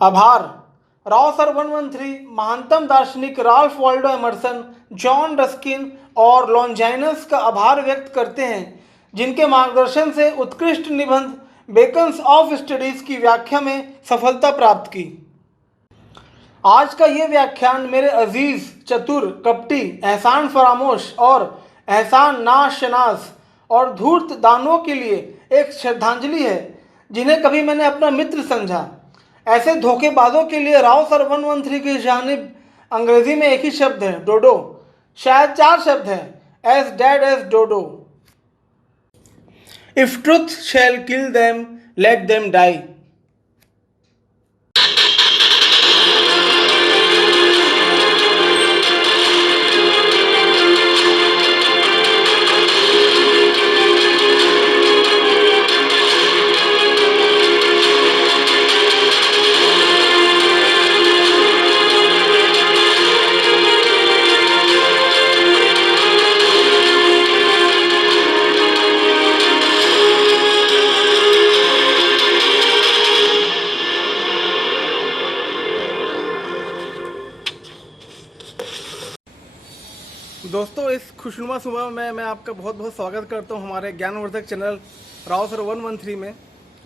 आभार। राव सर 113 महानतम दार्शनिक Ralph Waldo Emerson, John Ruskin और लॉन्जाइनस का आभार व्यक्त करते हैं, जिनके मार्गदर्शन से उत्कृष्ट निबंध बेकन्स ऑफ स्टडीज की व्याख्या में सफलता प्राप्त की। आज का ये व्याख्यान मेरे अजीज, चतुर, कपटी, एहसान फरामोश और एहसान नाशनास और धूर्त दानवों के लिए एक श्रद्धांजलि है, जिन्हें कभी मैंने अपना मित्र समझा। ऐसे धोखेबाजों के लिए राव सर 113 की जानिब अंग्रेजी में एक ही शब्द है, डोडो। शायद 4 शब्द हैं, as dead as dodo. If truth shall kill them, let them die. दोस्तों, इस खुशनुमा सुबह में मैं आपका बहुत बहुत स्वागत करता हूं हमारे ज्ञानवर्धक चैनल राव सर 113 में।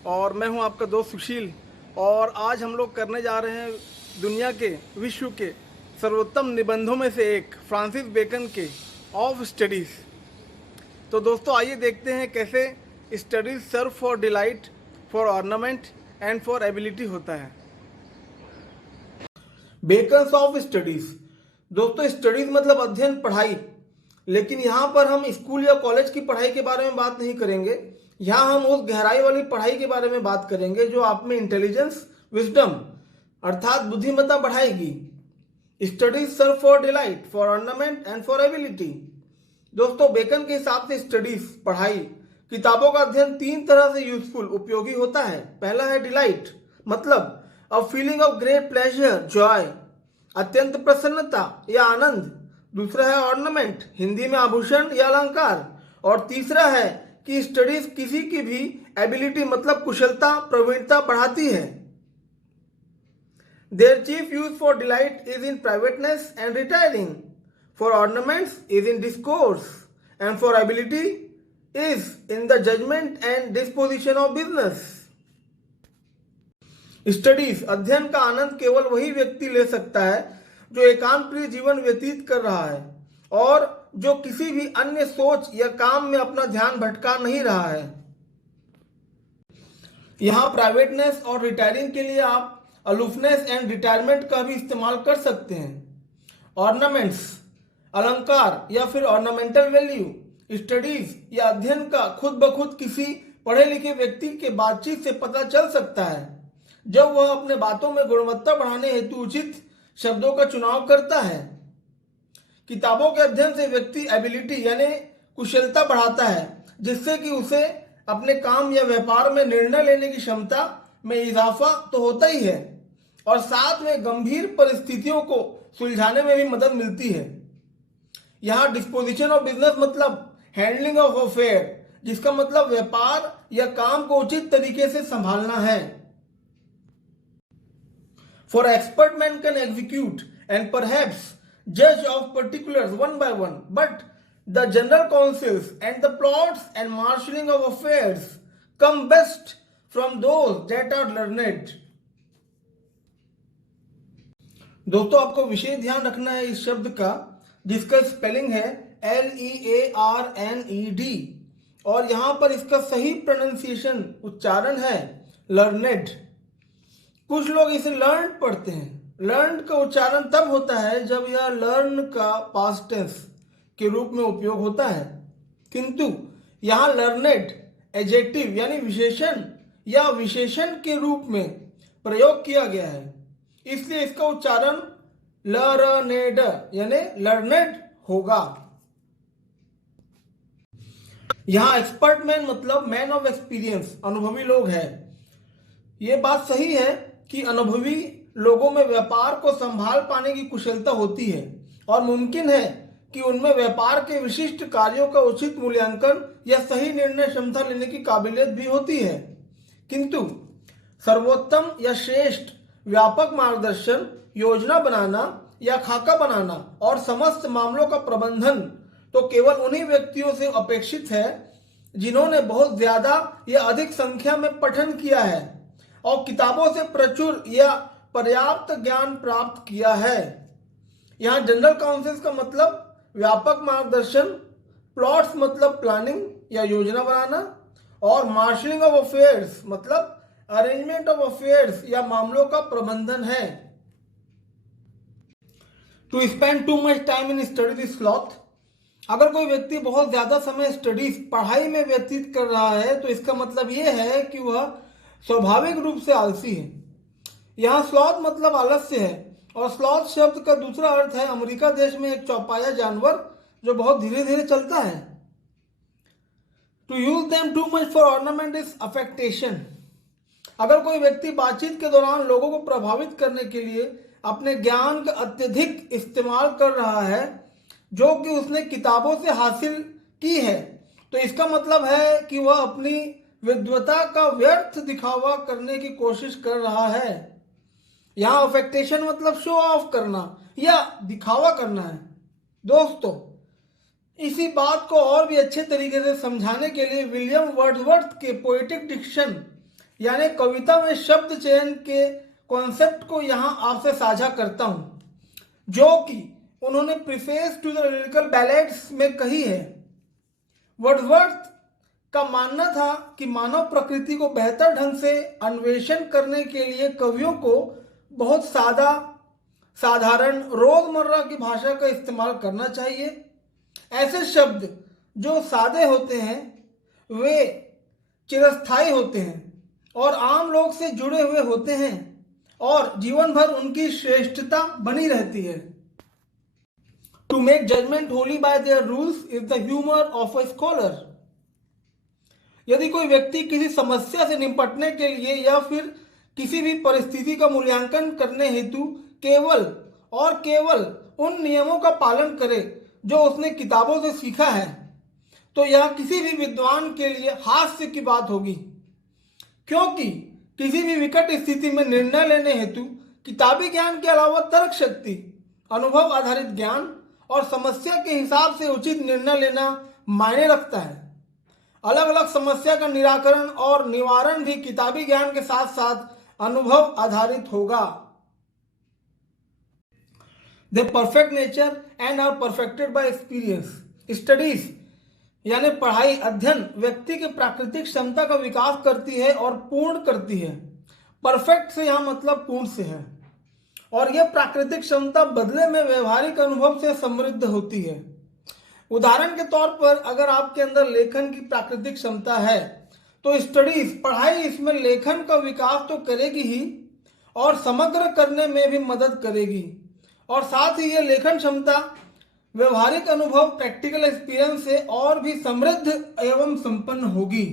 और मैं हूं आपका दोस्त सुशील। और आज हम लोग करने जा रहे हैं दुनिया के, विश्व के सर्वोत्तम निबंधों में से एक, फ्रांसिस बेकन के ऑफ स्टडीज़। तो दोस्तों, आइए देखते हैं कैसे studies serve for delight, for ornament and for ability होता है। Bacon's of studies. दोस्तों, स्टडीज मतलब अध्ययन, पढ़ाई। लेकिन यहाँ पर हम स्कूल या कॉलेज की पढ़ाई के बारे में बात नहीं करेंगे। यहाँ हम उस गहराई वाली पढ़ाई के बारे में बात करेंगे जो आप में इंटेलिजेंस, विजडम अर्थात बुद्धिमत्ता बढ़ाएगी। Studies serve for delight, for ornament and for ability. दोस्तों, बेकन के हिसाब से स्टडीज, पढ़ाई, किताबों का अध्ययन 3 तरह से यूजफुल, उपयोगी होता है। पहला है डिलाइट, मतलब a feeling of great pleasure, Joy, अत्यंत प्रसन्नता या आनंद। दूसरा है ऑर्नामेंट, हिंदी में आभूषण या अलंकार। और तीसरा है कि स्टडीज किसी की भी एबिलिटी मतलब कुशलता, प्रवीणता बढ़ाती है। Their chief use for delight is in privateness and retiring, for ornaments is in discourse, and for ability is in the judgment and disposition of business. Studies, अध्ययन का आनंद केवल वही व्यक्ति ले सकता है जो एकांत प्रिय जीवन व्यतीत कर रहा है और जो किसी भी अन्य सोच या काम में अपना ध्यान भटका नहीं रहा है। यहाँ प्राइवेटनेस और रिटायरिंग के लिए आप अलूफनेस एंड रिटायरमेंट का भी इस्तेमाल कर सकते हैं। ऑर्नामेंट्स, अलंकार या फिर ऑर्नामेंटल वैल्यू। स्टडीज या अध्ययन का खुद ब खुद किसी पढ़े लिखे व्यक्ति के बातचीत से पता चल सकता है जब वह अपने बातों में गुणवत्ता बढ़ाने हेतु उचित शब्दों का चुनाव करता है। किताबों के अध्ययन से व्यक्ति एबिलिटी यानी कुशलता बढ़ाता है, जिससे कि उसे अपने काम या व्यापार में निर्णय लेने की क्षमता में इजाफा तो होता ही है और साथ में गंभीर परिस्थितियों को सुलझाने में भी मदद मिलती है। यहाँ डिस्पोजिशन ऑफ बिजनेस मतलब हैंडलिंग ऑफ अफेयर, जिसका मतलब व्यापार या काम को उचित तरीके से संभालना है। For expert man can execute and perhaps judge of particulars one by one, but the general counsels and the plots and marshalling of affairs come best from those that are learned. दोस्तों, आपको विशेष ध्यान रखना है इस शब्द का, जिसका spelling है LEARNED और यहां पर इसका सही प्रोनाउंसिएशन, उच्चारण है लर्नेड। कुछ लोग इसे लर्न पढ़ते हैं। लर्न का उच्चारण तब होता है जब यह लर्न का पास्ट टेंस के रूप में उपयोग होता है, किंतु यहाँ लर्नेड एडजेक्टिव यानी विशेषण या विशेषण के रूप में प्रयोग किया गया है, इसलिए इसका उच्चारण लर्नेड यानी लर्नेड होगा। यहाँ एक्सपर्ट मैन मतलब मैन ऑफ एक्सपीरियंस, अनुभवी लोग हैं। ये बात सही है कि अनुभवी लोगों में व्यापार को संभाल पाने की कुशलता होती है और मुमकिन है कि उनमें व्यापार के विशिष्ट कार्यों का उचित मूल्यांकन या सही निर्णय क्षमता लेने की काबिलियत भी होती है, किंतु सर्वोत्तम या श्रेष्ठ व्यापक मार्गदर्शन, योजना बनाना या खाका बनाना और समस्त मामलों का प्रबंधन तो केवल उन्हीं व्यक्तियों से अपेक्षित है जिन्होंने बहुत ज्यादा या अधिक संख्या में पठन किया है और किताबों से प्रचुर या पर्याप्त ज्ञान प्राप्त किया है। यहाँ जनरल काउंसिल्स का मतलब व्यापक मार्गदर्शन, प्लॉट्स मतलब प्लानिंग या योजना बनाना, और मार्शलिंग ऑफ अफेयर्स मतलब अरेंजमेंट ऑफ अफेयर्स या मामलों का प्रबंधन है। To spend too much time in study is sloth. अगर कोई व्यक्ति बहुत ज्यादा समय स्टडीज पढ़ाई में व्यतीत कर रहा है तो इसका मतलब यह है कि वह स्वाभाविक रूप से आलसी है। यहाँ स्लॉथ मतलब आलस्य है और स्लॉथ शब्द का दूसरा अर्थ है अमेरिका देश में एक चौपाया जानवर जो बहुत धीरे धीरे चलता है। To use them too much for ornament is affectation. अगर कोई व्यक्ति बातचीत के दौरान लोगों को प्रभावित करने के लिए अपने ज्ञान का अत्यधिक इस्तेमाल कर रहा है जो कि उसने किताबों से हासिल की है तो इसका मतलब है कि वह अपनी विद्वता का व्यर्थ दिखावा करने की कोशिश कर रहा है। यहाँ अफेक्टेशन मतलब शो ऑफ करना या दिखावा करना है। दोस्तों, इसी बात को और भी अच्छे तरीके से समझाने के लिए विलियम वर्ड्सवर्थ के पोएटिक डिक्शन यानी कविता में शब्द चयन के कॉन्सेप्ट को यहाँ आपसे साझा करता हूँ जो कि उन्होंने preface to the lyrical ballads में कही है। वर्ड्सवर्थ का मानना था कि मानव प्रकृति को बेहतर ढंग से अन्वेषण करने के लिए कवियों को बहुत साधारण रोजमर्रा की भाषा का इस्तेमाल करना चाहिए। ऐसे शब्द जो सादे होते हैं वे चिरस्थायी होते हैं और आम लोग से जुड़े हुए होते हैं और जीवन भर उनकी श्रेष्ठता बनी रहती है। To make judgement wholly by their rules is the humour of a scholar. यदि कोई व्यक्ति किसी समस्या से निपटने के लिए या फिर किसी भी परिस्थिति का मूल्यांकन करने हेतु केवल और केवल उन नियमों का पालन करे जो उसने किताबों से सीखा है तो यह किसी भी विद्वान के लिए हास्य की बात होगी, क्योंकि किसी भी विकट स्थिति में निर्णय लेने हेतु किताबी ज्ञान के अलावा तर्क शक्ति, अनुभव आधारित ज्ञान और समस्या के हिसाब से उचित निर्णय लेना मायने रखता है। अलग अलग समस्या का निराकरण और निवारण भी किताबी ज्ञान के साथ साथ अनुभव आधारित होगा। They perfect nature and are perfected by experience. Studies यानी पढ़ाई, अध्ययन व्यक्ति के प्राकृतिक क्षमता का विकास करती है और पूर्ण करती है। परफेक्ट से यहाँ मतलब पूर्ण से है और यह प्राकृतिक क्षमता बदले में व्यवहारिक अनुभव से समृद्ध होती है। उदाहरण के तौर पर अगर आपके अंदर लेखन की प्राकृतिक क्षमता है तो स्टडीज पढ़ाई इसमें लेखन का विकास तो करेगी ही और समग्र करने में भी मदद करेगी और साथ ही यह लेखन क्षमता व्यवहारिक अनुभव प्रैक्टिकल एक्सपीरियंस से और भी समृद्ध एवं संपन्न होगी।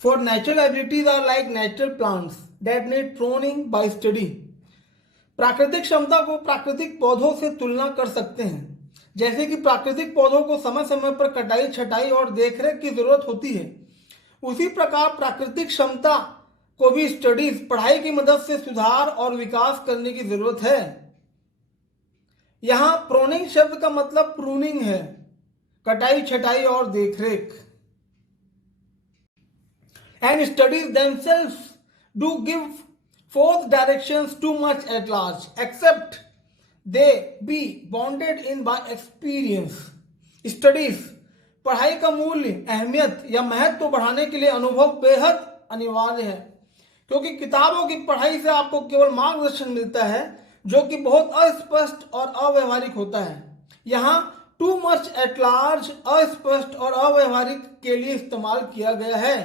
For natural abilities are like natural plants that need pruning by study. प्राकृतिक क्षमता को प्राकृतिक पौधों से तुलना कर सकते हैं। जैसे कि प्राकृतिक पौधों को समय समय पर कटाई, छटाई और देखरेख की जरूरत होती है, उसी प्रकार प्राकृतिक क्षमता को भी स्टडीज पढ़ाई की मदद से सुधार और विकास करने की जरूरत है। यहाँ प्रोनिंग शब्द का मतलब प्रूनिंग है, कटाई, छटाई और देखरेख। And studies themselves do give forth directions too much at large except they be bounded in by experience। Studies पढ़ाई का मूल्य, अहमियत या महत्व बढ़ाने के लिए अनुभव बेहद अनिवार्य है, क्योंकि किताबों की पढ़ाई से आपको केवल मार्गदर्शन मिलता है जो कि बहुत अस्पष्ट और अव्यवहारिक होता है। यहाँ टू मच एट लार्ज अस्पष्ट और अव्यवहारिक के लिए इस्तेमाल किया गया है।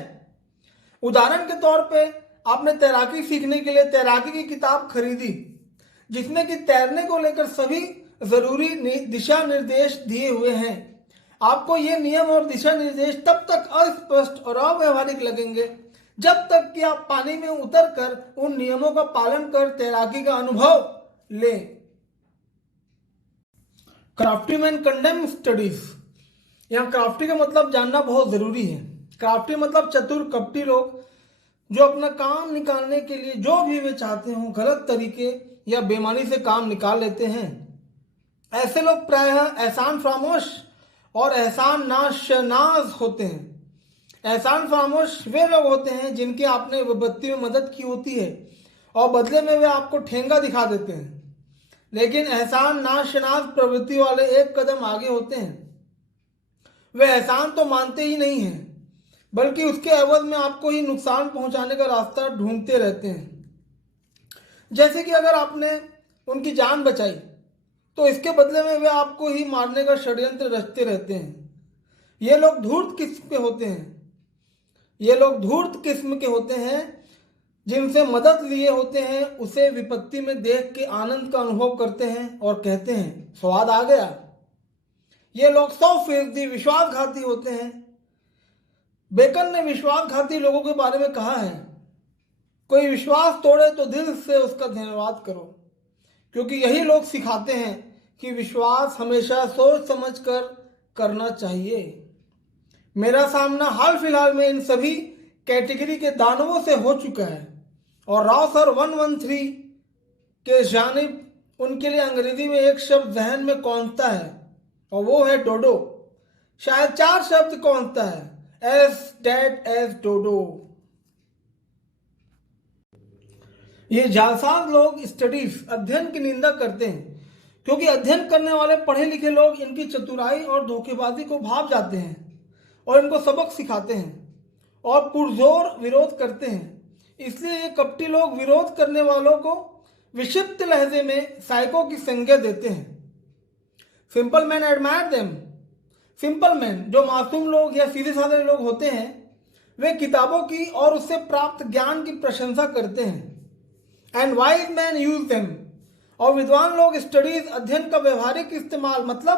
उदाहरण के तौर पे आपने तैराकी सीखने के लिए तैराकी की किताब खरीदी जिसमें कि तैरने को लेकर सभी जरूरी दिशा निर्देश दिए हुए हैं। आपको ये नियम और दिशा निर्देश तब तक अस्पष्ट और अव्यवहारिक लगेंगे जब तक कि आप पानी में उतरकर उन नियमों का पालन कर तैराकी का अनुभव लें। क्राफ्टीमैन कंडेम स्टडीज। यहाँ क्राफ्टी का मतलब जानना बहुत जरूरी है। क्राफ्टी मतलब चतुर, कपटी लोग। जो अपना काम निकालने के लिए जो भी वे चाहते हों गलत तरीके या बेईमानी से काम निकाल लेते हैं। ऐसे लोग प्रायः एहसान फरामोश और एहसान नाशनाज होते हैं। एहसान फरामोश वे लोग होते हैं जिनके आपने विपत्ति में मदद की होती है और बदले में वे आपको ठेंगा दिखा देते हैं। लेकिन एहसान नाशनाज प्रवृत्ति वाले एक कदम आगे होते हैं। वे एहसान तो मानते ही नहीं हैं, बल्कि उसके एवज में आपको ही नुकसान पहुंचाने का रास्ता ढूंढते रहते हैं। जैसे कि अगर आपने उनकी जान बचाई तो इसके बदले में वे आपको ही मारने का षड्यंत्र रचते रहते हैं। ये लोग धूर्त किस्म के होते हैं। ये लोग धूर्त किस्म के होते हैं जिनसे मदद लिए होते हैं उसे विपत्ति में देख के आनंद का अनुभव करते हैं और कहते हैं स्वाद आ गया। ये लोग 100% विश्वासघाती होते हैं। बेकन ने विश्वासघाती लोगों के बारे में कहा है, कोई विश्वास तोड़े तो दिल से उसका धन्यवाद करो, क्योंकि यही लोग सिखाते हैं कि विश्वास हमेशा सोच समझ कर करना चाहिए। मेरा सामना हाल फिलहाल में इन सभी कैटेगरी के दानवों से हो चुका है और राव सर 113 के जानिब उनके लिए अंग्रेजी में एक शब्द जहन में कौंधता है और वो है डोडो। शायद 4 शब्द कौंधता है, एज डेड एज डोडो। ये जालसाज लोग स्टडीज अध्ययन की निंदा करते हैं क्योंकि अध्ययन करने वाले पढ़े लिखे लोग इनकी चतुराई और धोखेबाजी को भाप जाते हैं और इनको सबक सिखाते हैं और पुरजोर विरोध करते हैं। इसलिए ये कपटी लोग विरोध करने वालों को विक्षिप्त लहजे में साइको की संज्ञा देते हैं। Simple man admire them. Simple man जो मासूम लोग या सीधे साधे लोग होते हैं वे किताबों की और उससे प्राप्त ज्ञान की प्रशंसा करते हैं। And wise man use them. और विद्वान लोग स्टडीज अध्ययन का व्यवहारिक इस्तेमाल मतलब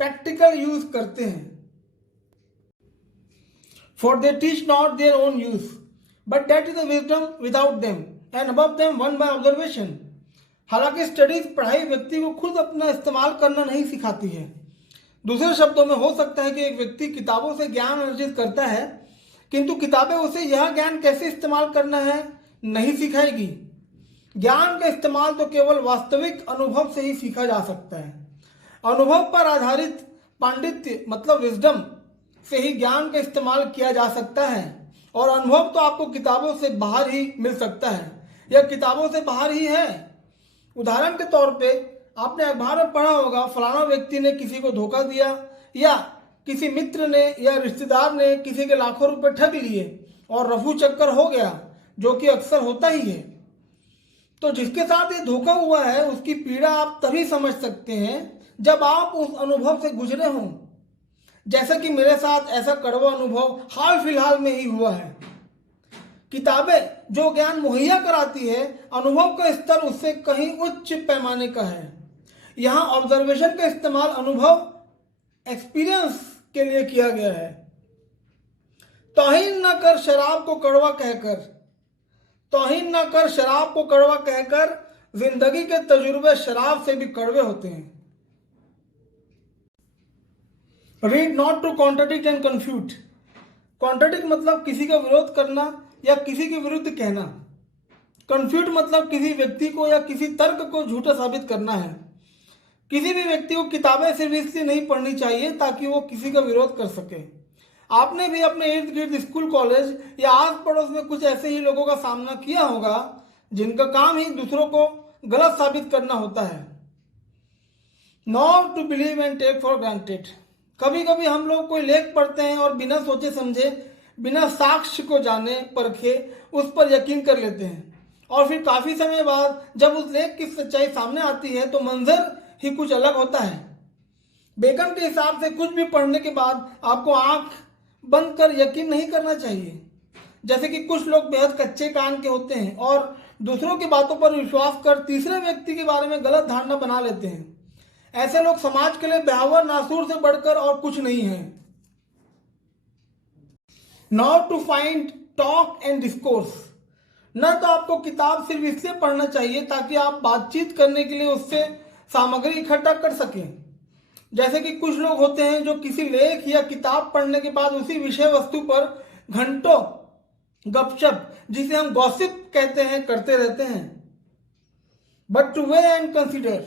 प्रैक्टिकल यूज करते हैं। For they teach not their own use, but that is a wisdom without them, and above them won by observation. हालांकि स्टडीज पढ़ाई व्यक्ति को खुद अपना इस्तेमाल करना नहीं सिखाती है। दूसरे शब्दों में हो सकता है कि एक व्यक्ति किताबों से ज्ञान अर्जित करता है, किंतु किताबें उसे यह ज्ञान कैसे इस्तेमाल करना है नहीं सिखाएगी। ज्ञान का इस्तेमाल तो केवल वास्तविक अनुभव से ही सीखा जा सकता है। अनुभव पर आधारित पांडित्य मतलब विजडम से ही ज्ञान का इस्तेमाल किया जा सकता है और अनुभव तो आपको किताबों से बाहर ही मिल सकता है या किताबों से बाहर ही है। उदाहरण के तौर पे आपने अखबार में पढ़ा होगा फलाना व्यक्ति ने किसी को धोखा दिया या किसी मित्र ने या रिश्तेदार ने किसी के लाखों रुपए ठग लिए और रफू चक्कर हो गया, जो कि अक्सर होता ही है। तो जिसके साथ ये धोखा हुआ है उसकी पीड़ा आप तभी समझ सकते हैं जब आप उस अनुभव से गुजरे हों। जैसा कि मेरे साथ ऐसा कड़वा अनुभव हाल फिलहाल में ही हुआ है। किताबें जो ज्ञान मुहैया कराती है अनुभव का स्तर उससे कहीं उच्च पैमाने का है। यहाँ ऑब्जर्वेशन का इस्तेमाल अनुभव एक्सपीरियंस के लिए किया गया है। तौहीन न कर शराब को कड़वा कहकर, तौहीन न कर शराब को कड़वा कहकर जिंदगी के तजुर्बे शराब से भी कड़वे होते हैं। Read not to contradict and confute. Contradict मतलब किसी का विरोध करना या किसी के विरुद्ध कहना। कन्फ्यूट मतलब किसी व्यक्ति को या किसी तर्क को झूठा साबित करना है। किसी भी व्यक्ति को किताबें सिर्फ इसलिए नहीं पढ़नी चाहिए ताकि वो किसी का विरोध कर सके। आपने भी अपने इर्द गिर्द स्कूल कॉलेज या आस पड़ोस में कुछ ऐसे ही लोगों का सामना किया होगा जिनका काम ही दूसरों को गलत साबित करना होता है। Not to believe and take for granted. कभी कभी हम लोग कोई लेख पढ़ते हैं और बिना सोचे समझे बिना साक्ष्य को जाने परखे उस पर यकीन कर लेते हैं और फिर काफी समय बाद जब उस लेख की सच्चाई सामने आती है तो मंजर ही कुछ अलग होता है। बेकन के हिसाब से कुछ भी पढ़ने के बाद आपको आंख बंद कर यकीन नहीं करना चाहिए। जैसे कि कुछ लोग बेहद कच्चे कान के होते हैं और दूसरों की बातों पर विश्वास कर तीसरे व्यक्ति के बारे में गलत धारणा बना लेते हैं। ऐसे लोग समाज के लिए ब्यावर नासूर से बढ़कर और कुछ नहीं है। Not to find talk and discourse. न तो आपको किताब सिर्फ इसलिए पढ़ना चाहिए ताकि आप बातचीत करने के लिए उससे सामग्री इकट्ठा कर सकें। जैसे कि कुछ लोग होते हैं जो किसी लेख या किताब पढ़ने के बाद उसी विषय वस्तु पर घंटों गपशप जिसे हम गॉसिप कहते हैं करते रहते हैं। But two way and consider,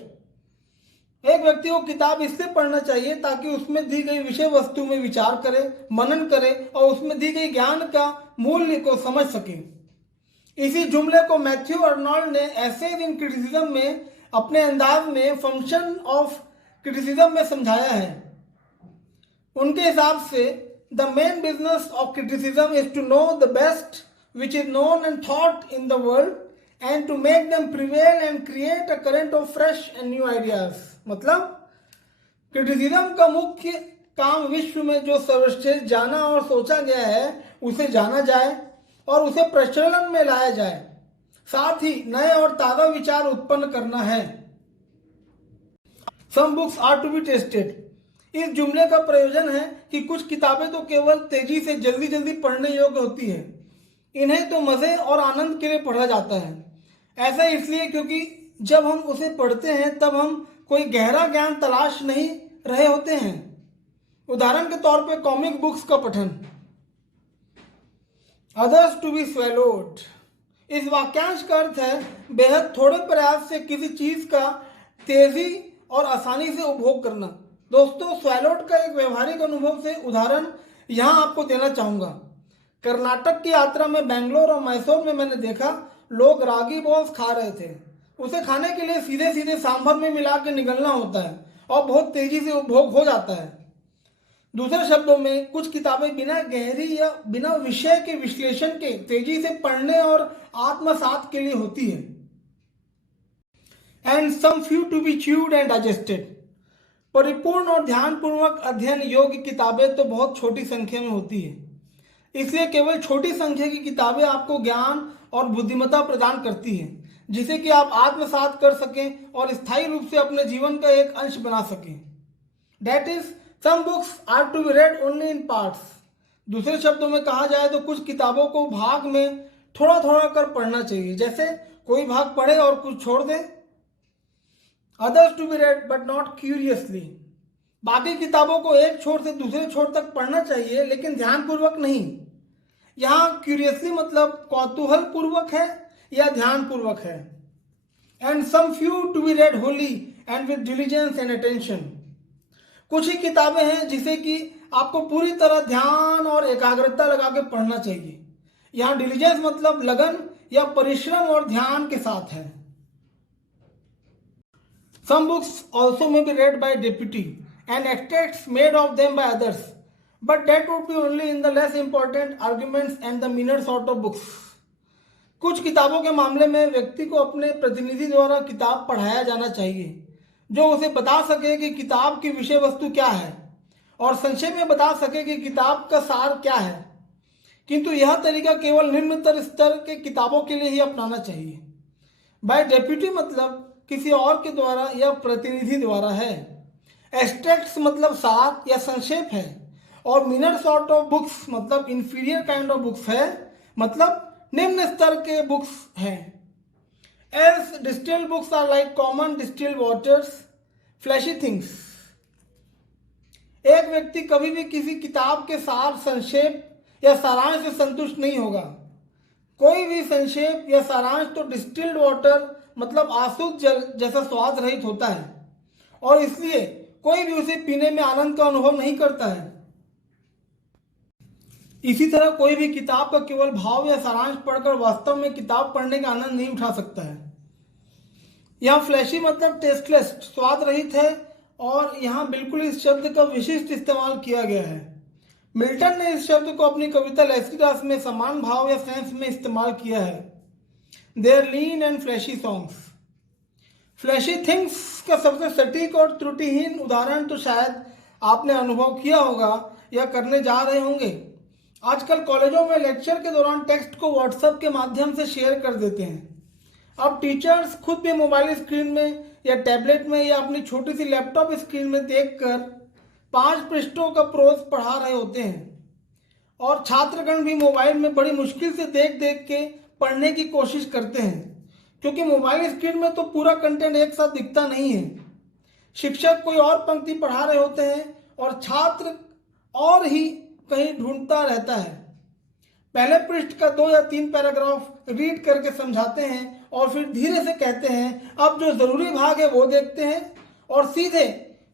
एक व्यक्ति को किताब इसलिए पढ़ना चाहिए ताकि उसमें दी गई विषय वस्तु में विचार करे, मनन करे और उसमें दी गई ज्ञान का मूल्य को समझ सके। इसी जुमले को मैथ्यू अर्नोल्ड ने एसेज इन क्रिटिसिज्म में अपने अंदाज में फंक्शन ऑफ क्रिटिसिज्म में समझाया है। उनके हिसाब से the main business of criticism is to know the best which is known and thought in the world and to make them prevail and create a current of fresh and new ideas. मतलब criticism का मुख्य काम विश्व में जो सर्वश्रेष्ठ जाना और सोचा गया है उसे जाना जाए और उसे प्रचलन में लाया जाए, साथ ही नए और ताजा विचार उत्पन्न करना है। Some books are to be tasted, इस जुमले का प्रयोजन है कि कुछ किताबें तो केवल तेजी से जल्दी जल्दी पढ़ने योग्य होती है, इन्हें तो मजे और आनंद के लिए पढ़ा जाता है। ऐसा इसलिए क्योंकि जब हम उसे पढ़ते हैं तब हम कोई गहरा ज्ञान तलाश नहीं रहे होते हैं। उदाहरण के तौर पे कॉमिक बुक्स का पठन। अदर्स टू बी स्वेलोड, इस वाक्यांश का अर्थ है बेहद थोड़े प्रयास से किसी चीज का तेजी और आसानी से उपभोग करना। दोस्तों, स्वेलोड का एक व्यवहारिक अनुभव से उदाहरण यहाँ आपको देना चाहूँगा। कर्नाटक की यात्रा में बेंगलोर और मैसूर में मैंने देखा लोग रागी बॉल्स खा रहे थे। उसे खाने के लिए सीधे सीधे सांभर में मिला के निगलना होता है और बहुत तेजी से उपभोग हो जाता है। दूसरे शब्दों में कुछ किताबें बिना गहरी या बिना विषय के विश्लेषण के तेजी से पढ़ने और आत्मसात के लिए होती है। And some few to be chewed and digested, परिपूर्ण और ध्यानपूर्वक अध्ययन योग्य किताबें तो बहुत छोटी संख्या में होती है, इसलिए केवल छोटी संख्या की किताबें आपको ज्ञान और बुद्धिमत्ता प्रदान करती हैं, जिसे कि आप आत्मसात कर सकें और स्थायी रूप से अपने जीवन का एक अंश बना सकें। That is, some books are to be read only in parts. दूसरे शब्दों में कहा जाए तो कुछ किताबों को भाग में थोड़ा थोड़ा कर पढ़ना चाहिए, जैसे कोई भाग पढ़े और कुछ छोड़ दे। Others to be read but not curiously, बाकी किताबों को एक छोर से दूसरे छोर तक पढ़ना चाहिए लेकिन ध्यानपूर्वक नहीं। यहाँ क्यूरियसली मतलब कौतूहल पूर्वक है या ध्यान पूर्वक है। And some few to be read wholly and with diligence and attention, कुछ ही किताबें हैं जिसे कि आपको पूरी तरह ध्यान और एकाग्रता लगा के पढ़ना चाहिए। यहाँ डिलीजेंस मतलब लगन या परिश्रम और ध्यान के साथ है। Some books also may be read by deputy and extracts made of them by others, but that would be only in the less important arguments and the meaner sort of books. कुछ किताबों के मामले में व्यक्ति को अपने प्रतिनिधि द्वारा किताब पढ़ाया जाना चाहिए जो उसे बता सके कि किताब की विषय वस्तु क्या है और संक्षेप में बता सके कि किताब का सार क्या है, किंतु यह तरीका केवल निम्नतर स्तर के किताबों के लिए ही अपनाना चाहिए। बाय डेप्यूटी मतलब किसी और के द्वारा या प्रतिनिधि द्वारा है। एस्ट्रैक्ट्स मतलब सार या संक्षेप है और मिनर सॉर्ट ऑफ बुक्स मतलब इंफीरियर काइंड ऑफ बुक्स है, मतलब निम्न स्तर के बुक्स हैं। Else distilled books are like common distilled waters flashy things, एक व्यक्ति कभी भी किसी किताब के सार, संक्षेप या सारांश से संतुष्ट नहीं होगा। कोई भी संक्षेप या सारांश तो डिस्टिल्ड वाटर मतलब आसुत जल जैसा स्वाद रहित होता है और इसलिए कोई भी उसे पीने में आनंद का अनुभव नहीं करता है। इसी तरह कोई भी किताब का केवल भाव या सारांश पढ़कर वास्तव में किताब पढ़ने का आनंद नहीं उठा सकता है। यहाँ फ्लैशी मतलब टेस्टलेस, स्वाद रहित है और यहाँ बिल्कुल इस शब्द का विशिष्ट इस्तेमाल किया गया है। मिल्टन ने इस शब्द को अपनी कविता लेस्टिडास में समान भाव या सेंस में इस्तेमाल किया है। Their lean and flashy songs, flashy things का सबसे सटीक और त्रुटिहीन उदाहरण तो शायद आपने अनुभव किया होगा या करने जा रहे होंगे। आजकल कॉलेजों में लेक्चर के दौरान टेक्स्ट को व्हाट्सएप के माध्यम से शेयर कर देते हैं। अब टीचर्स खुद भी मोबाइल स्क्रीन में या टैबलेट में या अपनी छोटी सी लैपटॉप स्क्रीन में देखकर 5 पृष्ठों का प्रोज पढ़ा रहे होते हैं और छात्रगण भी मोबाइल में बड़ी मुश्किल से देख देख के पढ़ने की कोशिश करते हैं, क्योंकि मोबाइल स्क्रीन में तो पूरा कंटेंट एक साथ दिखता नहीं है। शिक्षक कोई और पंक्ति पढ़ा रहे होते हैं और छात्र और ही कहीं ढूंढता रहता है। पहले पृष्ठ का 2 या 3 पैराग्राफ रीड करके समझाते हैं और फिर धीरे से कहते हैं अब जो जरूरी भाग है वो देखते हैं, और सीधे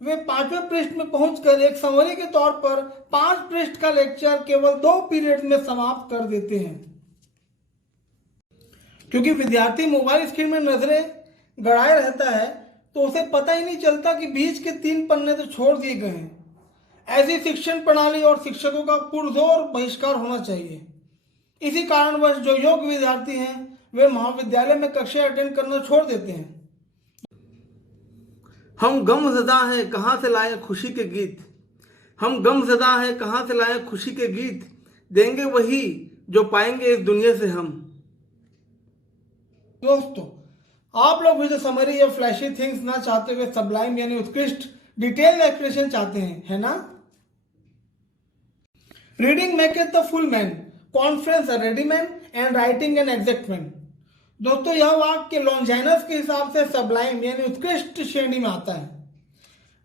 वे 5वें पृष्ठ में पहुंचकर एक समरी के तौर पर 5 पृष्ठ का लेक्चर केवल 2 पीरियड में समाप्त कर देते हैं। क्योंकि विद्यार्थी मोबाइल स्क्रीन में नजरें गड़ाए रहता है तो उसे पता ही नहीं चलता कि बीच के 3 पन्ने तो छोड़ दिए गए हैं। ऐसी शिक्षण प्रणाली और शिक्षकों का पुरजोर बहिष्कार होना चाहिए। इसी कारणवश जो योग्य विद्यार्थी हैं वे महाविद्यालय में कक्षा अटेंड करना छोड़ देते हैं। हम गमज़दा हैं कहाँ से लाएं खुशी के गीत, हम गमज़दा हैं कहाँ से लाएं खुशी के गीत, देंगे वही जो पाएंगे इस दुनिया से हम। दोस्तों, आप लोग भी जो समरी या फ्लैशी थिंग्स ना चाहते हुए सबलाइम यानी उत्कृष्ट डिटेल एक्सप्रेशन चाहते हैं, है ना? Reading maketh the full man, conference a ready man and writing an exact man. दोस्तों, यह वाक्य लॉन्जाइनस के हिसाब से सबलाइम यानी उत्कृष्ट श्रेणी में आता है।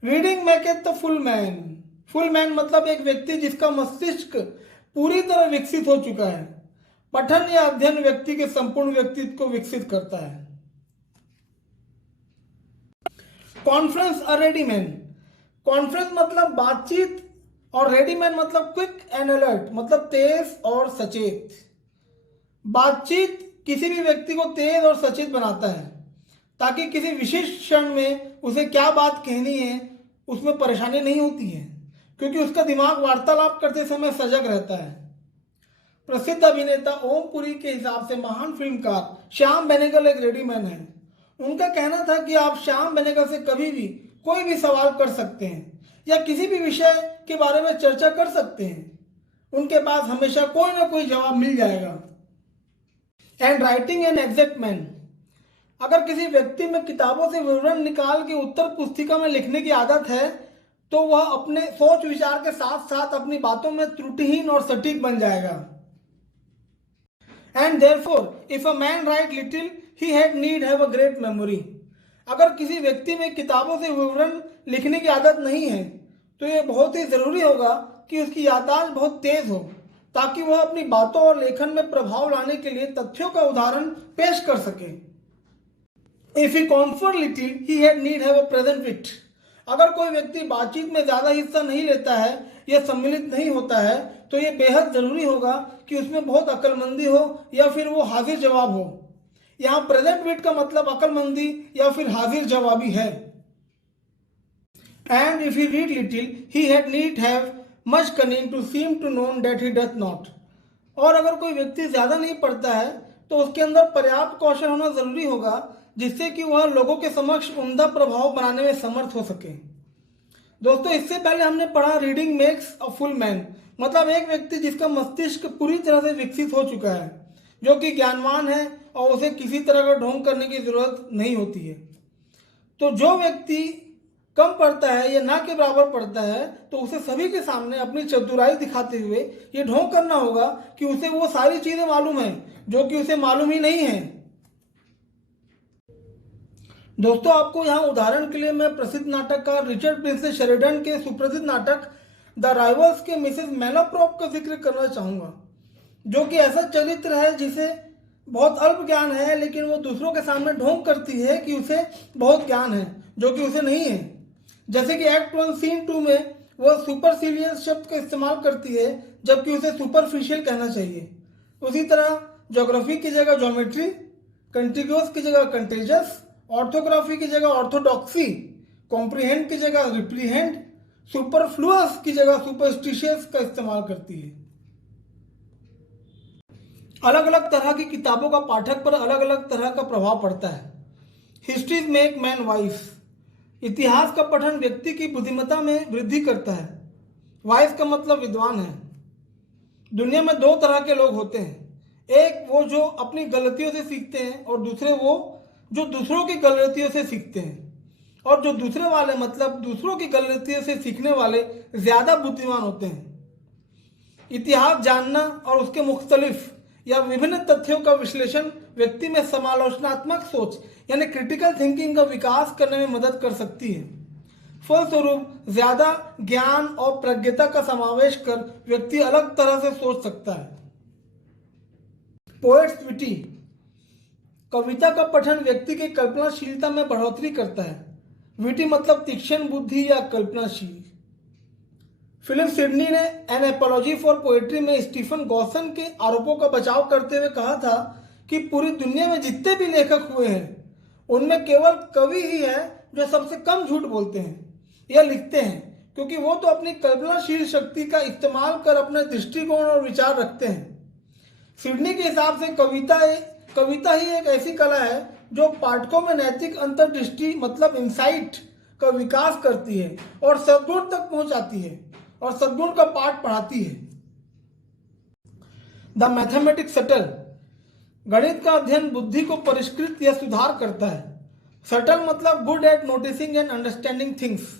Reading maketh the full man, full man मतलब एक व्यक्ति जिसका मस्तिष्क पूरी तरह विकसित हो चुका है। पठन या अध्ययन व्यक्ति के संपूर्ण व्यक्तित्व को विकसित करता है। Conference a ready man, conference मतलब बातचीत और रेडी मैन मतलब क्विक एंड अलर्ट मतलब तेज और सचेत। बातचीत किसी भी व्यक्ति को तेज और सचेत बनाता है ताकि किसी विशिष्ट क्षण में उसे क्या बात कहनी है उसमें परेशानी नहीं होती है, क्योंकि उसका दिमाग वार्तालाप करते समय सजग रहता है। प्रसिद्ध अभिनेता ओम पुरी के हिसाब से महान फिल्मकार श्याम बेनेगल एक रेडीमैन है। उनका कहना था कि आप श्याम बेनेगल से कभी भी कोई भी सवाल कर सकते हैं या किसी भी विषय के बारे में चर्चा कर सकते हैं, उनके पास हमेशा कोई ना कोई जवाब मिल जाएगा। And writing an exact man, अगर किसी व्यक्ति में किताबों से विवरण निकाल के उत्तर पुस्तिका में लिखने की आदत है तो वह अपने सोच विचार के साथ साथ अपनी बातों में त्रुटिहीन और सटीक बन जाएगा। And therefore if a man right little he had need have a great memory, अगर किसी व्यक्ति में किताबों से विवरण लिखने की आदत नहीं है तो यह बहुत ही जरूरी होगा कि उसकी याददाश्त बहुत तेज हो ताकि वह अपनी बातों और लेखन में प्रभाव लाने के लिए तथ्यों का उदाहरण पेश कर सके। If he confer little he had need have a present wit, अगर कोई व्यक्ति बातचीत में ज्यादा हिस्सा नहीं लेता है या सम्मिलित नहीं होता है तो यह बेहद जरूरी होगा कि उसमें बहुत अक्लमंदी हो या फिर वो हाजिर जवाब हो। यहाँ प्रेजेंट विट का मतलब अक्लमंदी या फिर हाजिर जवाबी है। And if he read little he had need have much cunning to seem to known that he doth not, और अगर कोई व्यक्ति ज्यादा नहीं पढ़ता है तो उसके अंदर पर्याप्त कौशल होना जरूरी होगा जिससे कि वह लोगों के समक्ष उम्दा प्रभाव बनाने में समर्थ हो सके। दोस्तों, इससे पहले हमने पढ़ा reading makes a full man, मतलब एक व्यक्ति जिसका मस्तिष्क पूरी तरह से विकसित हो चुका है, जो कि ज्ञानवान है और उसे किसी तरह का ढोंग करने की जरूरत नहीं होती है। तो जो व्यक्ति कम पढ़ता है या ना के बराबर पढ़ता है तो उसे सभी के सामने अपनी चतुराई दिखाते हुए ये ढोंग करना होगा कि उसे वो सारी चीजें मालूम है जो कि उसे मालूम ही नहीं है। दोस्तों, आपको यहाँ उदाहरण के लिए मैं प्रसिद्ध नाटककार रिचर्ड प्रिंसेस शेरिडन के सुप्रसिद्ध नाटक द राइवल्स के मिसेस मेलाप्रॉप का जिक्र करना चाहूंगा, जो कि ऐसा चरित्र है जिसे बहुत अल्प ज्ञान है लेकिन वो दूसरों के सामने ढोंग करती है कि उसे बहुत ज्ञान है जो कि उसे नहीं है। जैसे कि एक्ट 1 सीन 2 में वह सुपरसीलियस शब्द का इस्तेमाल करती है जबकि उसे सुपरफिशियल कहना चाहिए। उसी तरह ज्योग्राफी की जगह ज्योमेट्री, कंटिग्यूअस की जगह कंटेजस, ऑर्थोग्राफी की जगह ऑर्थोडॉक्सी, कॉम्प्रीहेंड की जगह रिप्रीहेंड, सुपरफ्लुअस की जगह सुपरस्टिशियस का इस्तेमाल करती है। अलग अलग तरह की किताबों का पाठक पर अलग अलग तरह का प्रभाव पड़ता है। हिस्ट्रीज मेक मैन वाइज, इतिहास का पठन व्यक्ति की बुद्धिमत्ता में वृद्धि करता है। वाइज का मतलब विद्वान है। दुनिया में 2 तरह के लोग होते हैं, एक वो जो अपनी गलतियों से सीखते हैं और दूसरे वो जो दूसरों की गलतियों से सीखते हैं। और जो दूसरे वाले मतलब दूसरों की गलतियों से सीखने वाले ज्यादा बुद्धिमान होते हैं। इतिहास जानना और उसके मुख्तलिफ या विभिन्न तथ्यों का विश्लेषण व्यक्ति में समालोचनात्मक सोच यानी क्रिटिकल थिंकिंग का विकास करने में मदद कर सकती है। फलस्वरूप ज्यादा ज्ञान और प्रज्ञता का समावेश कर व्यक्ति अलग तरह से सोच सकता है। पोएट्स विटी, कविता का पठन व्यक्ति की कल्पनाशीलता में बढ़ोतरी करता है। विटी मतलब तीक्ष्ण बुद्धि या कल्पनाशील। फिलिप सिडनी ने एन एपोलॉजी फॉर पोएट्री में स्टीफन गॉसन के आरोपों का बचाव करते हुए कहा था कि पूरी दुनिया में जितने भी लेखक हुए हैं उनमें केवल कवि ही है जो सबसे कम झूठ बोलते हैं या लिखते हैं, क्योंकि वो तो अपनी कल्पनाशील शक्ति का इस्तेमाल कर अपने दृष्टिकोण और विचार रखते हैं। सिडनी के हिसाब से कविता ही एक ऐसी कला है जो पाठकों में नैतिक अंतर्दृष्टि मतलब इंसाइट का विकास करती है और सद्गुण तक पहुंचाती है और सद्गुण का पाठ पढ़ाती है। द मैथमेटिक्स सटल, गणित का अध्ययन बुद्धि को परिष्कृत या सुधार करता है। सटल मतलब good at noticing and understanding things.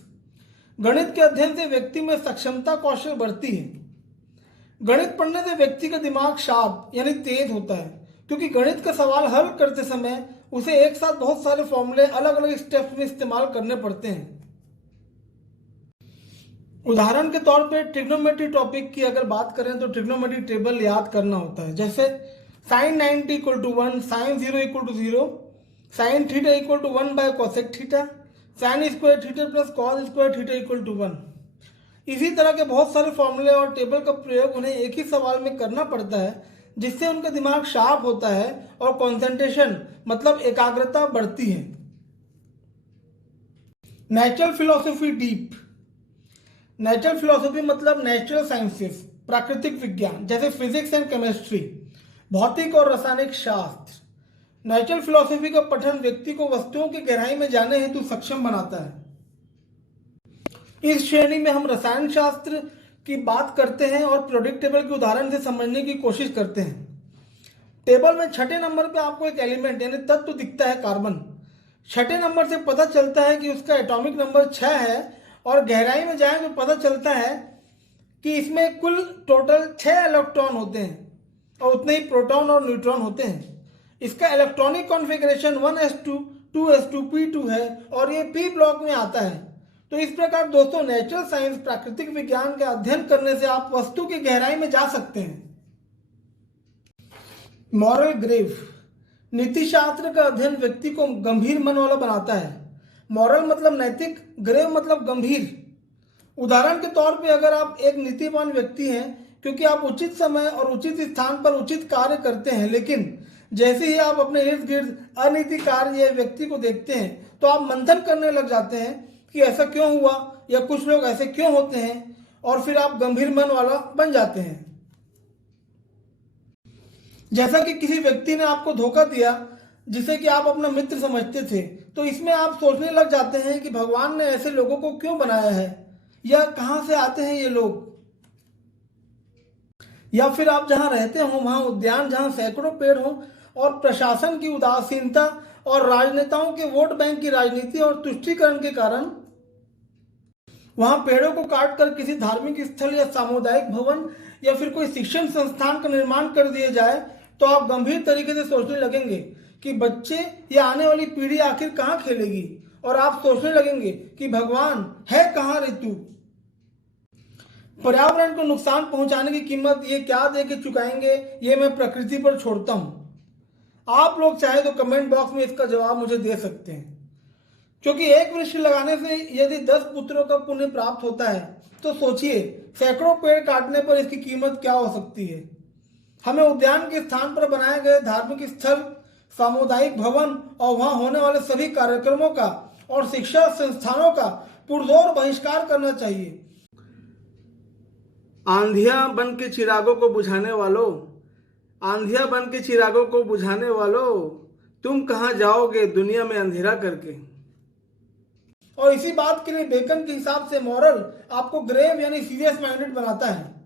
गणित के अध्ययन से व्यक्ति में सक्षमता कौशल बढ़ती है। गणित पढ़ने से व्यक्ति का दिमाग शार्प यानी तेज होता है, क्योंकि गणित का सवाल हल करते समय उसे एक साथ बहुत सारे फॉर्मूले अलग अलग स्टेप्स में इस्तेमाल करने पड़ते हैं। उदाहरण के तौर पे ट्रिग्नोमेट्री टॉपिक की अगर बात करें तो ट्रिग्नोमेट्री टेबल याद करना होता है, जैसे sine 90 equal to 1, sine 0 equal to 0, sine theta equal to 1 by cosec theta, sine square theta plus cos square theta equal to 1। इसी तरह के बहुत सारे फॉर्मूले और टेबल का प्रयोग उन्हें एक ही सवाल में करना पड़ता है, जिससे उनका दिमाग शार्प होता है और कॉन्सेंट्रेशन मतलब एकाग्रता बढ़ती है। Natural philosophy deep, natural philosophy मतलब नेचुरल साइंसेस प्राकृतिक विज्ञान जैसे फिजिक्स एंड केमिस्ट्री, भौतिक और रासायनिक शास्त्र। नेचुरल फिलोसफी का पठन व्यक्ति को वस्तुओं की गहराई में जाने हेतु सक्षम बनाता है। इस श्रेणी में हम रसायन शास्त्र की बात करते हैं और पीरियोडिक टेबल के उदाहरण से समझने की कोशिश करते हैं। टेबल में छठे नंबर पे आपको एक एलिमेंट यानी तत्व दिखता है कार्बन। छठे नंबर से पता चलता है कि उसका एटॉमिक नंबर 6 है और गहराई में जाएं तो पता चलता है कि इसमें कुल टोटल 6 इलेक्ट्रॉन होते हैं और उतने ही प्रोटॉन और न्यूट्रॉन होते हैं। इसका electronic configuration 1s2 2s2 p2 है और ये p ब्लॉक में आता है। तो इस प्रकार दोस्तों नेचुरल साइंस प्राकृतिक विज्ञान का अध्ययन करने से आप वस्तु की गहराई में जा सकते हैं। मॉरल ग्रेव, नीति शास्त्र का अध्ययन व्यक्ति को गंभीर मन वाला बनाता है। मॉरल मतलब नैतिक, ग्रेव मतलब गंभीर। उदाहरण के तौर पे अगर आप एक नीतिवान व्यक्ति हैं क्योंकि आप उचित समय और उचित स्थान पर उचित कार्य करते हैं, लेकिन जैसे ही आप अपने इर्द गिर्द अनीति कार्य या व्यक्ति को देखते हैं तो आप मंथन करने लग जाते हैं कि ऐसा क्यों हुआ या कुछ लोग ऐसे क्यों होते हैं, और फिर आप गंभीर मन वाला बन जाते हैं। जैसा कि किसी व्यक्ति ने आपको धोखा दिया जिसे कि आप अपना मित्र समझते थे, तो इसमें आप सोचने लग जाते हैं कि भगवान ने ऐसे लोगों को क्यों बनाया है या कहां से आते हैं ये लोग। या फिर आप जहां रहते हो वहां उद्यान जहां सैकड़ों पेड़ हो और प्रशासन की उदासीनता और राजनेताओं के वोट बैंक की राजनीति और तुष्टीकरण के कारण वहां पेड़ों को काटकर किसी धार्मिक स्थल या सामुदायिक भवन या फिर कोई शिक्षण संस्थान का निर्माण कर दिया जाए, तो आप गंभीर तरीके से सोचने लगेंगे कि बच्चे या आने वाली पीढ़ी आखिर कहाँ खेलेगी, और आप सोचने लगेंगे कि भगवान है कहाँ रे तू। पर्यावरण को नुकसान पहुंचाने की कीमत ये क्या दे के चुकाएंगे, ये मैं प्रकृति पर छोड़ता हूं। आप लोग चाहे तो कमेंट बॉक्स में इसका जवाब मुझे दे सकते हैं, क्योंकि एक वृक्ष लगाने से यदि 10 पुत्रों का पुण्य प्राप्त होता है तो सोचिए सैकड़ों पेड़ काटने पर इसकी कीमत क्या हो सकती है। हमें उद्यान के स्थान पर बनाए गए धार्मिक स्थल, सामुदायिक भवन और वहां होने वाले सभी कार्यक्रमों का और शिक्षा संस्थानों का पुरजोर बहिष्कार करना चाहिए। आंधियां बन के चिरागों को बुझाने वालों, आंधियां बन के चिरागों को बुझाने वालों, तुम कहां जाओगे दुनिया में अंधेरा करके। और इसी बात के लिए बेकन के हिसाब से मॉरल आपको ग्रेव यानी सीरियस माइंडेड बनाता है।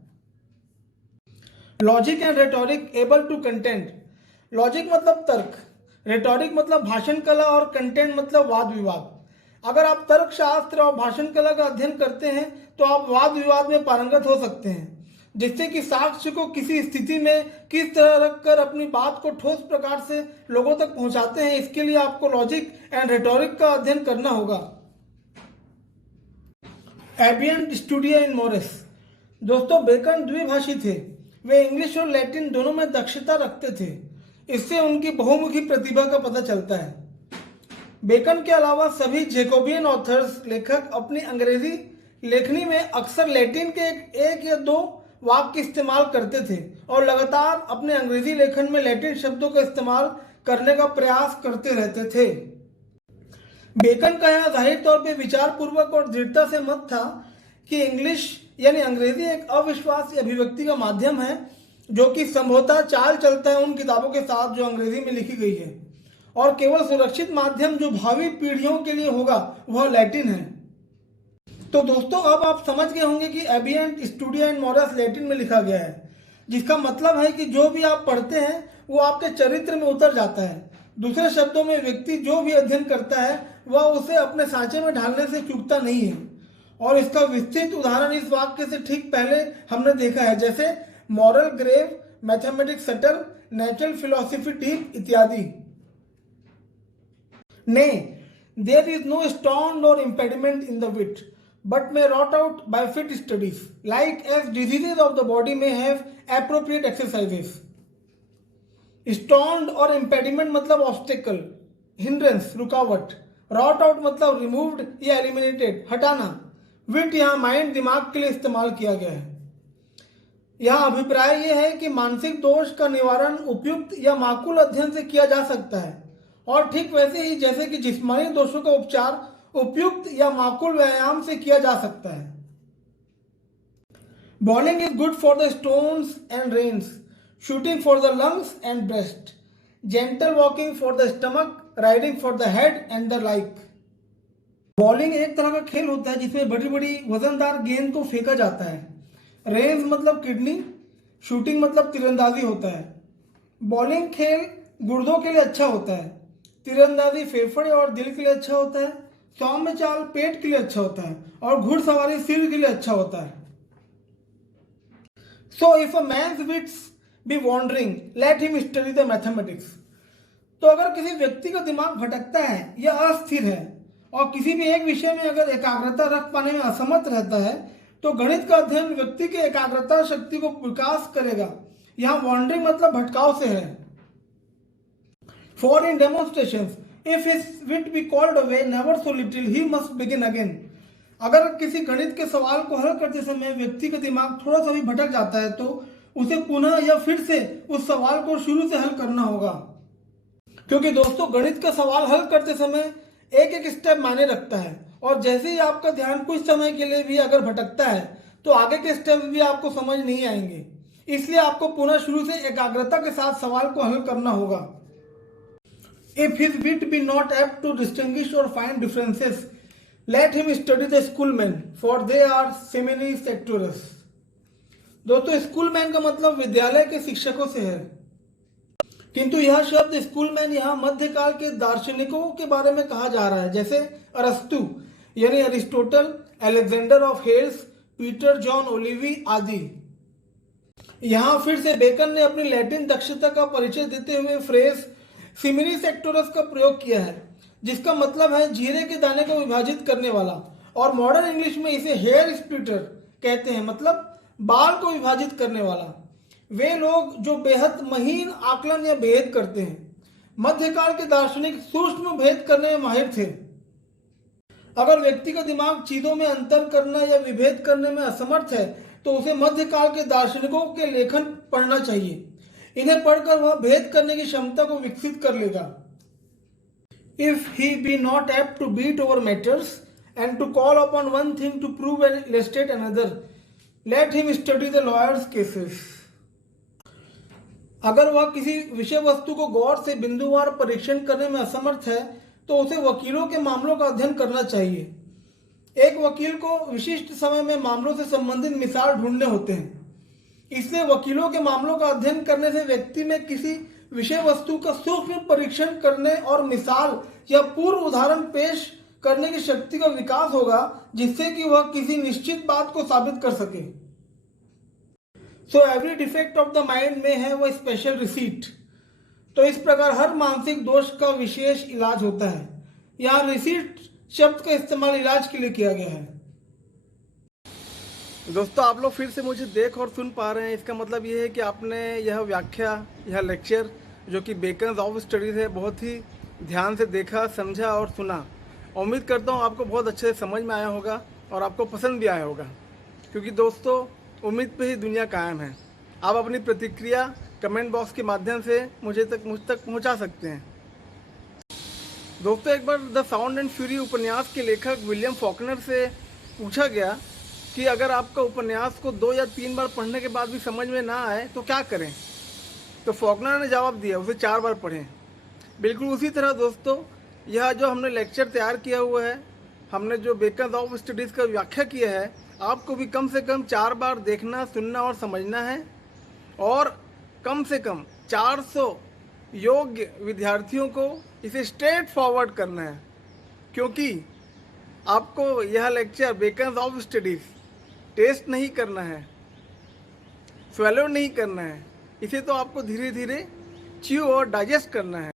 Logic and rhetoric able to content, logic मतलब तर्क, रेटोरिक मतलब भाषण कला और कंटेंट मतलब वाद विवाद। अगर आप तर्क शास्त्र और भाषण कला का अध्ययन करते हैं तो आप वाद विवाद में पारंगत हो सकते हैं, जिससे कि साक्ष्य को किसी स्थिति में किस तरह रखकर अपनी बात को ठोस प्रकार से लोगों तक पहुंचाते हैं, इसके लिए आपको लॉजिक एंड रेटोरिक का अध्ययन करना होगा। एबियंट स्टूडियो इन मोरिस, दोस्तों बेकन द्विभाषी थे। वे इंग्लिश और लैटिन दोनों में दक्षता रखते थे। इससे उनकी बहुमुखी प्रतिभा का पता चलता है। बेकन के अलावा सभी जैकोबियन ऑथर्स लेखक अपनी अंग्रेजी लेखनी में अक्सर लैटिन के एक या दो वाक्य इस्तेमाल करते थे और लगातार अपने अंग्रेजी लेखन में लैटिन शब्दों का इस्तेमाल करने का प्रयास करते रहते थे। बेकन का यह जाहिर तौर पे विचारपूर्वक और दृढ़ता से मत था कि इंग्लिश यानी अंग्रेजी एक अविश्वासी अभिव्यक्ति का माध्यम है जो कि संभवतः चाल चलता है उन किताबों के साथ जो अंग्रेजी में लिखी गई है, और केवल सुरक्षित माध्यम जो भावी पीढ़ियों के लिए होगा वह लैटिन है। तो दोस्तों अब आप समझ गए होंगे कि एबिएंट, स्टूडिया एंड मोरस लैटिन में लिखा गया है, जिसका मतलब है कि जो भी आप पढ़ते हैं वो आपके चरित्र में उतर जाता है। दूसरे शब्दों में व्यक्ति जो भी अध्ययन करता है वह उसे अपने सांचे में ढालने से चूकता नहीं है। और इसका विस्तृत उदाहरण इस वाक्य से ठीक पहले हमने देखा है, जैसे moral grave, mathematics subtle, natural philosophy deep इत्यादि। Nay, there is no stone or impediment in the wit, but may rot out by fit studies, like as diseases of the body may have appropriate exercises. Stoned और impediment मतलब obstacle, hindrance, रुकावट। Rot out मतलब removed या eliminated, हटाना। विट यहाँ mind, दिमाग के लिए इस्तेमाल किया गया है। यहाँ अभिप्राय यह है कि मानसिक दोष का निवारण उपयुक्त या माकूल अध्ययन से किया जा सकता है, और ठीक वैसे ही जैसे कि जिस्मानी दोषों का उपचार उपयुक्त या माकूल व्यायाम से किया जा सकता है। Bowling is good for the stones and reins, shooting for the lungs and breast, gentle walking for the stomach, riding for the head and the like. Bowling एक तरह का खेल होता है जिसमें बड़ी बड़ी वजनदार गेंद को फेंका जाता है। रेन्स मतलब किडनी, शूटिंग मतलब तीरंदाजी होता है। बॉलिंग खेल गुर्दों के लिए अच्छा होता है, तीरंदाजी फेफड़े और दिल के लिए अच्छा होता है, सौम्य चाल पेट के लिए अच्छा होता है, और घुड़सवारी सिर के लिए अच्छा होता है। So if a man's wits be wandering, let him study the mathematics. तो अगर किसी व्यक्ति का दिमाग भटकता है या अस्थिर है और किसी भी एक विषय में अगर एकाग्रता रख पाने में असमर्थ रहता है, तो गणित का अध्ययन व्यक्ति के एकाग्रता शक्ति को विकास करेगा। यहाँ वॉन्डरिंग मतलब भटकाव से है। For in demonstrations, if his wit be called away never so little, he must begin again. अगर किसी गणित के सवाल को हल करते समय व्यक्ति का दिमाग थोड़ा सा भी भटक जाता है तो उसे पुनः या फिर से उस सवाल को शुरू से हल करना होगा, क्योंकि दोस्तों गणित का सवाल हल करते समय एक एक स्टेप मायने रखता है, और जैसे ही आपका ध्यान कुछ समय के लिए भी अगर भटकता है तो आगे के स्टेप भी आपको समझ नहीं आएंगे। इसलिए आपको पुनः शुरू से एकाग्रता के साथ सवाल को हल करना होगा। If his wit be not apt to distinguish or find differences, let him study the schoolmen, for they are seminis actores. दोस्तों स्कूलमैन का मतलब विद्यालय के शिक्षकों से है, किंतु यह शब्द स्कूलमैन यहाँ मध्यकाल के दार्शनिकों के बारे में कहा जा रहा है, जैसे अरस्तु यानी Aristotle, Alexander of Hales, Peter John Olivi आदि। यहाँ फिर से बेकन ने अपनी लैटिन दक्षता का परिचय देते हुए फ्रेज सिमिनिस एक्टोरस का प्रयोग किया है, जिसका मतलब है जीरे के दाने को विभाजित करने वाला, और मॉडर्न इंग्लिश में इसे हेयर स्प्लिटर कहते हैं, मतलब बाल को विभाजित करने वाला। वे लोग जो बेहद महीन आकलन या भेद करते हैं। मध्यकाल के दार्शनिक सूक्ष्म भेद करने में माहिर थे। अगर व्यक्ति का दिमाग चीजों में अंतर करना या विभेद करने में असमर्थ है तो उसे मध्यकाल के दार्शनिकों के लेखन पढ़ना चाहिए। इन्हें पढ़कर वह भेद करने की क्षमता को विकसित कर लेगा। If he be not apt to beat over matters and to call upon one thing to prove and illustrate another, let him study the lawyer's cases. अगर वह किसी विषय वस्तु को गौर से बिंदुवार परीक्षण करने में असमर्थ है तो उसे वकीलों के मामलों का अध्ययन करना चाहिए। एक वकील को विशिष्ट समय में मामलों से संबंधित मिसाल ढूंढने होते हैं, इसलिए वकीलों के मामलों का अध्ययन करने से व्यक्ति में किसी विषय वस्तु का सूक्ष्म परीक्षण करने और मिसाल या पूर्व उदाहरण पेश करने की शक्ति का विकास होगा, जिससे कि वह किसी निश्चित बात को साबित कर सके। So every defect of the mind में है वह स्पेशल रिसीट। तो इस प्रकार हर मानसिक दोष का विशेष इलाज होता है। यहाँ रिसीट शब्द का इस्तेमाल इलाज के लिए किया गया है। दोस्तों आप लोग फिर से मुझे देख और सुन पा रहे हैं, इसका मतलब ये है कि आपने यह व्याख्या, यह लेक्चर जो कि बेकन्स ऑफ स्टडीज़ है, बहुत ही ध्यान से देखा, समझा और सुना। उम्मीद करता हूँ आपको बहुत अच्छे से समझ में आया होगा और आपको पसंद भी आया होगा, क्योंकि दोस्तों उम्मीद पे ही दुनिया कायम है। आप अपनी प्रतिक्रिया कमेंट बॉक्स के माध्यम से मुझ तक पहुँचा सकते हैं। दोस्तों एक बार द साउंड एंड फ्यूरी उपन्यास के लेखक विलियम फॉकनर से पूछा गया कि अगर आपका उपन्यास को 2 या 3 बार पढ़ने के बाद भी समझ में ना आए तो क्या करें। तो फॉकनर ने जवाब दिया, उसे 4 बार पढ़ें। बिल्कुल उसी तरह दोस्तों यह जो हमने लेक्चर तैयार किया हुआ है, हमने जो बेकन्स ऑफ स्टडीज़ का व्याख्या किया है, आपको भी कम से कम 4 बार देखना, सुनना और समझना है, और कम से कम 400 योग्य विद्यार्थियों को इसे स्ट्रेट फॉरवर्ड करना है, क्योंकि आपको यह lecture Bacon's of studies test नहीं करना है, स्वेलो नहीं करना है, इसे तो आपको धीरे धीरे च्यू और डाइजेस्ट करना है।